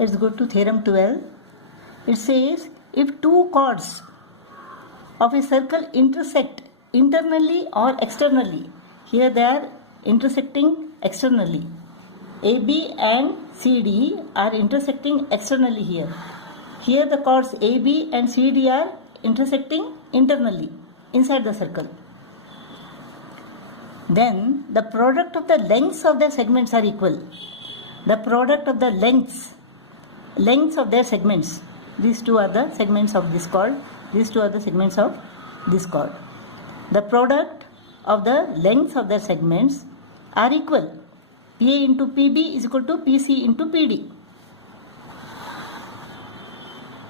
Let's go to theorem 12. It says if two chords of a circle intersect internally or externally, here they are intersecting externally. AB and CD are intersecting externally here. Here the chords AB and CD are intersecting internally inside the circle. Then the product of the lengths of their segments are equal. The product of the lengths of their segments. These two are the segments of this chord. These two are the segments of this chord. The product of the lengths of their segments are equal. PA into PB is equal to PC into PD.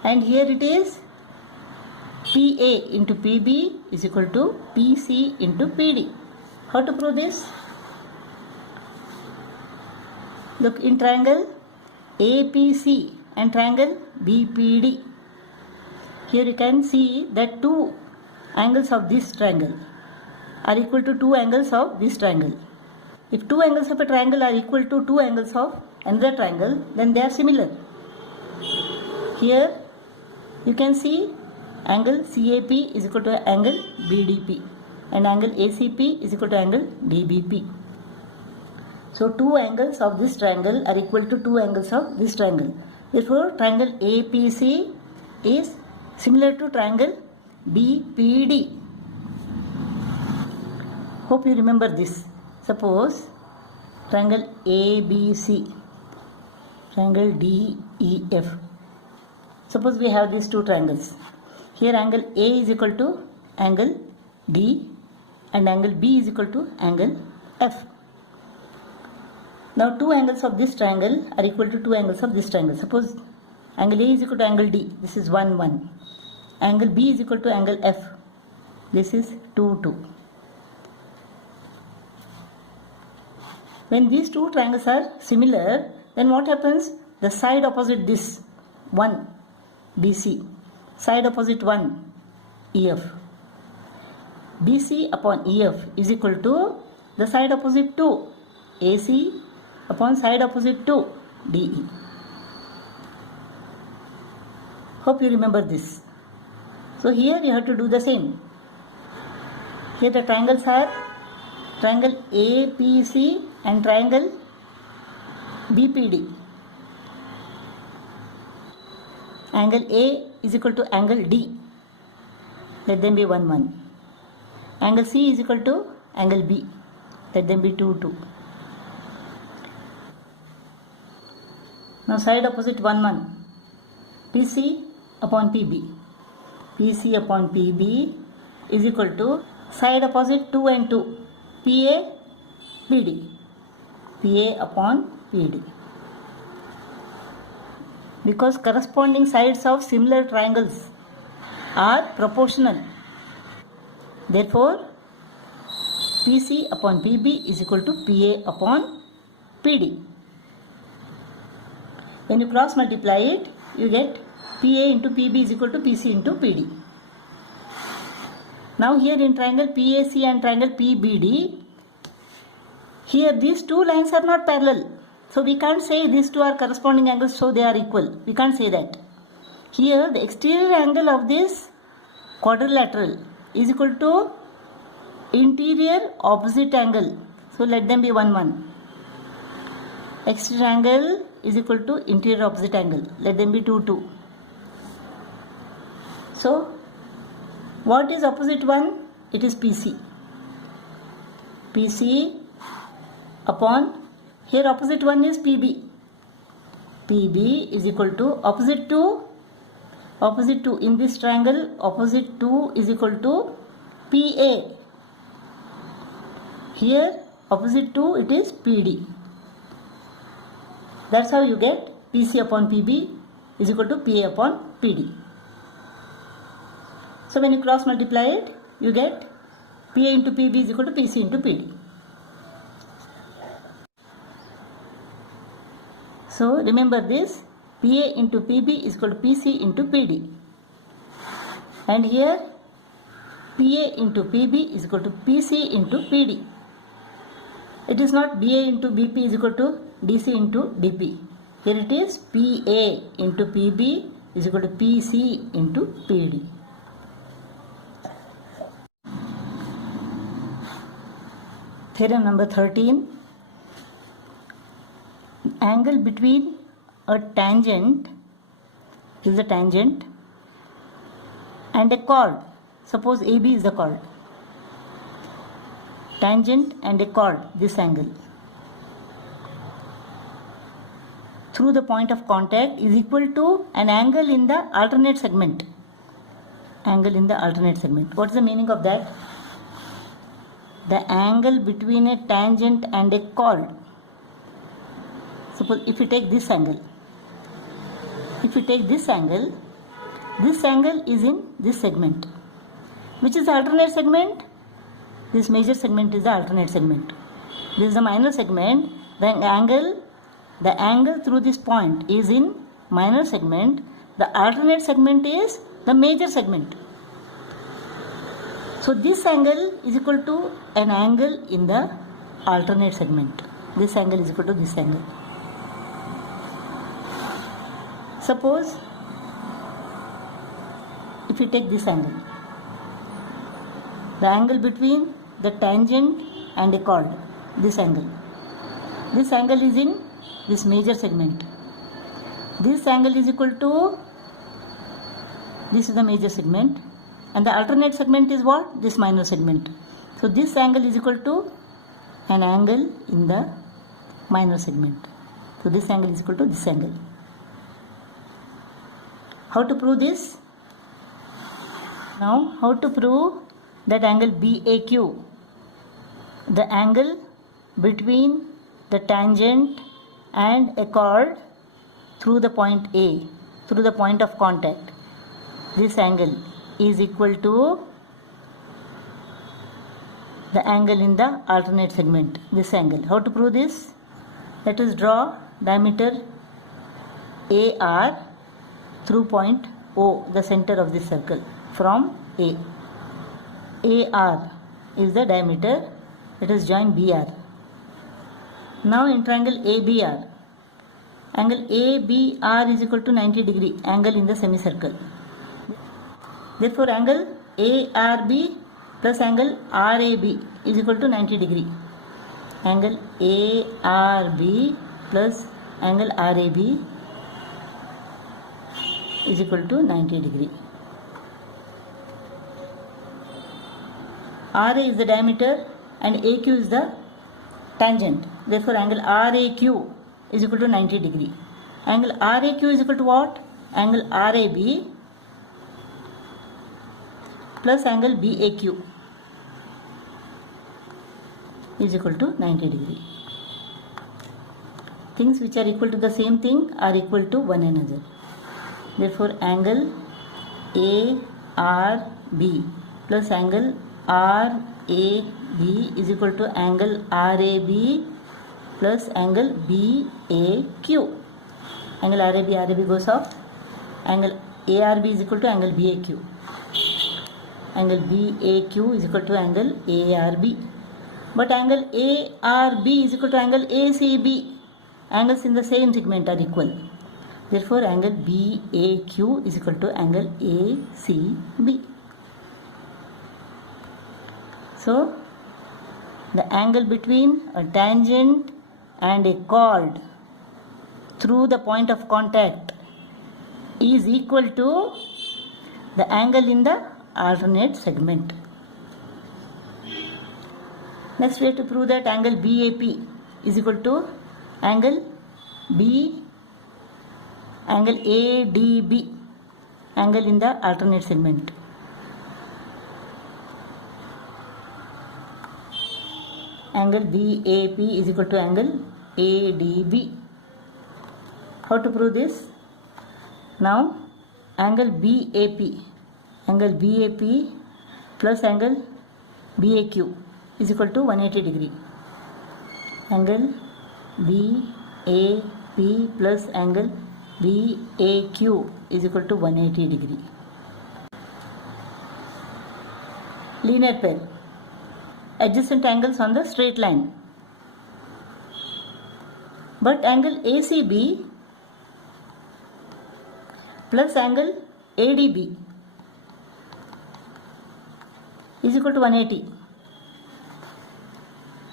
And here it is PA into PB is equal to PC into PD. How to prove this? Look, in triangle APC and triangle BPD, here you can see that two angles of this triangle are equal to two angles of this triangle. If two angles of a triangle are equal to two angles of another triangle, then they are similar. Here you can see angle CAP is equal to angle BDP and angle ACP is equal to angle DBP. So two angles of this triangle are equal to two angles of this triangle. Therefore, triangle APC is similar to triangle BPD. Hope you remember this. Suppose triangle ABC, triangle DEF. Suppose we have these two triangles. Here angle A is equal to angle D and angle B is equal to angle F. Now two angles of this triangle are equal to two angles of this triangle. Suppose angle A is equal to angle D. This is 1, 1. Angle B is equal to angle F. This is 2, 2. When these two triangles are similar, then what happens? The side opposite this 1 BC, side opposite 1 EF. BC upon EF is equal to the side opposite 2 AC upon side opposite 2 DE. Hope you remember this. So here you have to do the same. Here the triangles are triangle APC and triangle BPD. Angle A is equal to angle D. Let them be 1, 1. Angle C is equal to angle B. Let them be 2, 2. Now side opposite 1, 1. PC upon PB. PC upon PB is equal to side opposite 2 and 2. PA, PD. PA upon PD. Because corresponding sides of similar triangles are proportional. Therefore, PC upon PB is equal to PA upon PD. When you cross multiply it, you get PA into PB is equal to PC into PD. Now here in triangle PAC and triangle PBD, here these two lines are not parallel. So we can't say these two are corresponding angles, so they are equal. We can't say that. Here the exterior angle of this quadrilateral is equal to interior opposite angle. So let them be 1, 1. Exterior angle is equal to interior opposite angle. Let them be 2, 2. So what is opposite 1? It is PC. PC upon, here opposite 1 is PB. PB is equal to opposite 2 in this triangle, opposite 2 is equal to PA. Here opposite 2 it is PD. That's how you get PC upon PB is equal to PA upon PD. So when you cross multiply it, you get PA into PB is equal to PC into PD. So remember this, PA into PB is equal to PC into PD. And here PA into PB is equal to PC into PD. It is not BA into BP is equal to DC into DP. Here it is PA into PB is equal to PC into PD. Theorem number 13. Angle between a tangent, this is a tangent, and a chord. Suppose AB is the chord. Tangent and a chord, this angle, through the point of contact is equal to an angle in the alternate segment. Angle in the alternate segment. What is the meaning of that? The angle between a tangent and a chord. Suppose if you take this angle, this angle is in this segment. Which is the alternate segment? This major segment is the alternate segment. This is the minor segment. The angle through this point is in minor segment. The alternate segment is the major segment. So this angle is equal to an angle in the alternate segment. This angle is equal to this angle. Suppose if you take this angle, the angle between the tangent and a chord, this angle is in this major segment. This angle is equal to, this is the major segment, and the alternate segment is what? This minor segment. So this angle is equal to an angle in the minor segment. So this angle is equal to this angle. How to prove this? Now, how to prove that angle BAQ, the angle between the tangent and a chord through the point A, through the point of contact, this angle is equal to the angle in the alternate segment, this angle. How to prove this? Let us draw diameter AR through point O, the center of this circle, from A. AR is the diameter. Let us join BR. Now in triangle ABR, angle ABR is equal to 90 degree, angle in the semicircle. Therefore angle ARB plus angle RAB is equal to 90 degree. Angle ARB plus angle RAB is equal to 90 degree. RA is the diameter and AQ is the tangent. Therefore angle RAQ is equal to 90 degree. Angle RAQ is equal to what? Angle RAB plus angle BAQ is equal to 90 degree. Things which are equal to the same thing are equal to one another. Therefore angle ARB plus angle RAB is equal to angle RAB plus angle BAQ. Angle RAB goes off. Angle ARB is equal to angle BAQ. Angle BAQ is equal to angle ARB. But angle ARB is equal to angle ACB. Angles in the same segment are equal. Therefore angle BAQ is equal to angle ACB. So the angle between a tangent and a chord through the point of contact is equal to the angle in the alternate segment. Next we have to prove that angle BAP is equal to angle ADB, angle in the alternate segment. Angle BAP is equal to angle ADB. How to prove this? Now angle BAP plus angle BAQ is equal to 180 degree. Angle BAP plus angle BAQ is equal to 180 degree. Linear pair. Adjacent angles on the straight line. But angle ACB plus angle ADB is equal to 180.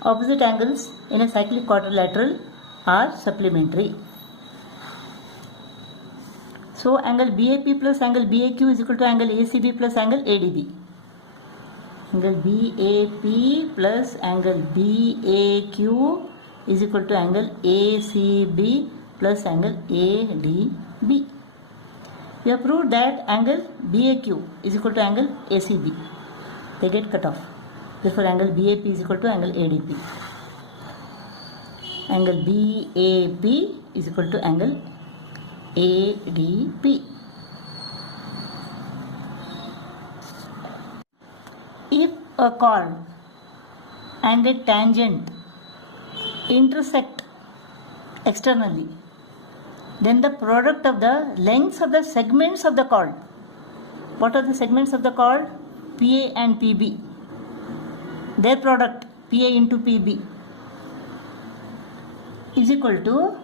Opposite angles in a cyclic quadrilateral are supplementary. So angle BAP plus angle BAQ is equal to angle ACB plus angle ADB. Angle BAP plus angle BAQ is equal to angle ACB plus angle ADB. We have proved that angle BAQ is equal to angle ACB. They get cut off. Therefore, angle BAP is equal to angle ADP. Angle BAP is equal to angle ADP. If a chord and a tangent intersect externally, then the product of the lengths of the segments of the chord, what are the segments of the chord? PA and PB. Their product, PA into PB, is equal to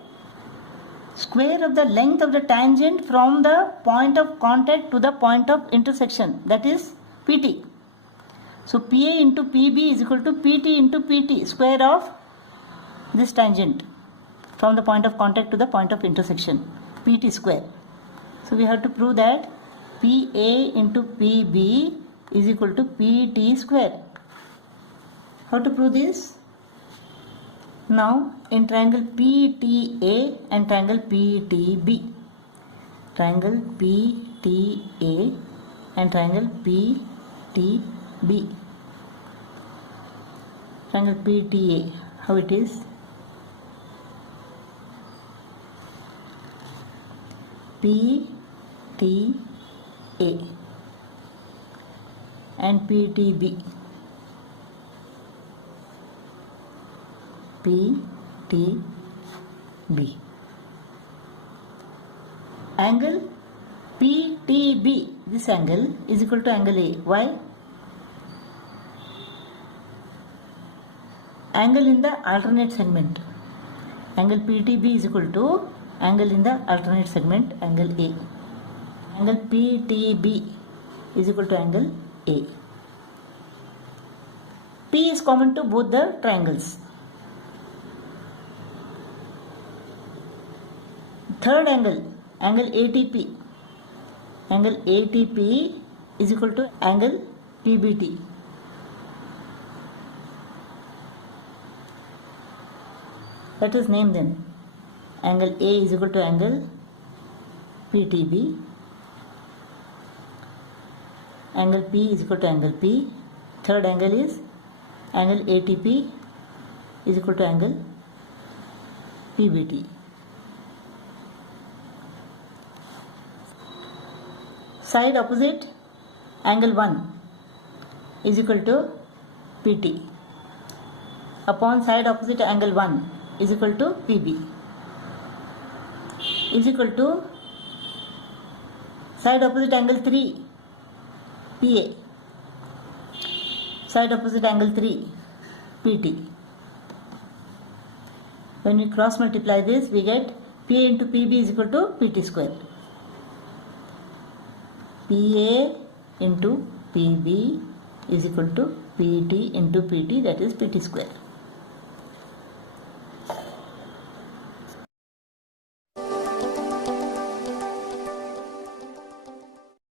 square of the length of the tangent from the point of contact to the point of intersection, that is PT. So PA into PB is equal to PT into PT, square of this tangent from the point of contact to the point of intersection, PT square. So we have to prove that PA into PB is equal to PT square. How to prove this? Now in triangle PTA and triangle PTB, triangle PTA and triangle PTB, triangle PTA, how it is? PTA and PTB, PTB. Angle PTB, this angle is equal to angle A. Why? Angle in the alternate segment. Angle PTB is equal to angle in the alternate segment, angle A. Angle PTB is equal to angle A. P is common to both the triangles. Third angle, angle ATP. Angle ATP is equal to angle PBT. Let us name them. Angle A is equal to angle PTB. Angle P is equal to angle P. Third angle is angle ATP is equal to angle PBT. Side opposite angle 1 is equal to PT upon side opposite angle 1 is equal to PB is equal to side opposite angle 3 PA, side opposite angle 3 PT. When we cross multiply this, we get PA into PB is equal to PT square. PA into PB is equal to PT into PT, that is PT square.